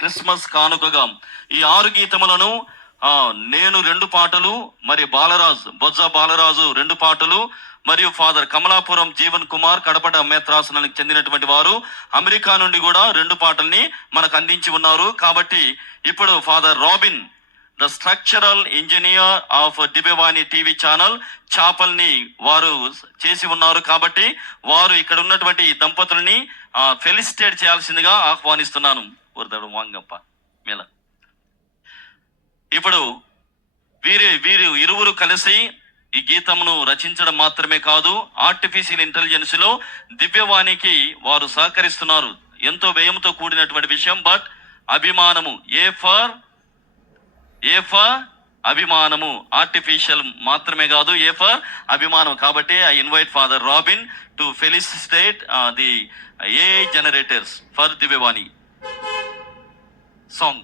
Christmas కానుకగా ఈ 6 గీతములను నేను 2 పాటలు, మరి బొజ్జ బాలరాజు 2 పాటలు, మరియు ఫాదర్ కమలాపురం జీవన్ కుమార్ కడపట మేత్రాసనానికి చెందినటువంటి వారు అమెరికా నుండి కూడా 2 పాటల్ని మనకు అందించి ఉన్నారు. కాబట్టి ఇప్పుడు father Robin, the structural engineer of Divyavani TV channel చాపల్ని వారు చేసి ఉన్నారు. కాబట్టి వారు ఇక్కడ ఉన్నటువంటి దంపతుల్ని ఫెలిసిటేట్ చేయాల్సిందిగా ఆహ్వానిస్తున్నాను. వాంగప్ప మేళ. ఇప్పుడు వీరు ఇరువురు కలిసి ఈ గీతమును రచించడం మాత్రమే కాదు, ఆర్టిఫిషియల్ ఇంటెలిజెన్స్ లో దివ్యవాణికి వారు సహకరిస్తున్నారు. ఎంతో వ్యయంతో కూడినటువంటి విషయం. బట్ అభిమానము, ఏ ఫర్ అభిమానము, ఆర్టిఫిషియల్ మాత్రమే కాదు, ఏ ఫర్ అభిమానం. కాబట్టి I invite father robin to felicitate the AI generators for Divyavani song.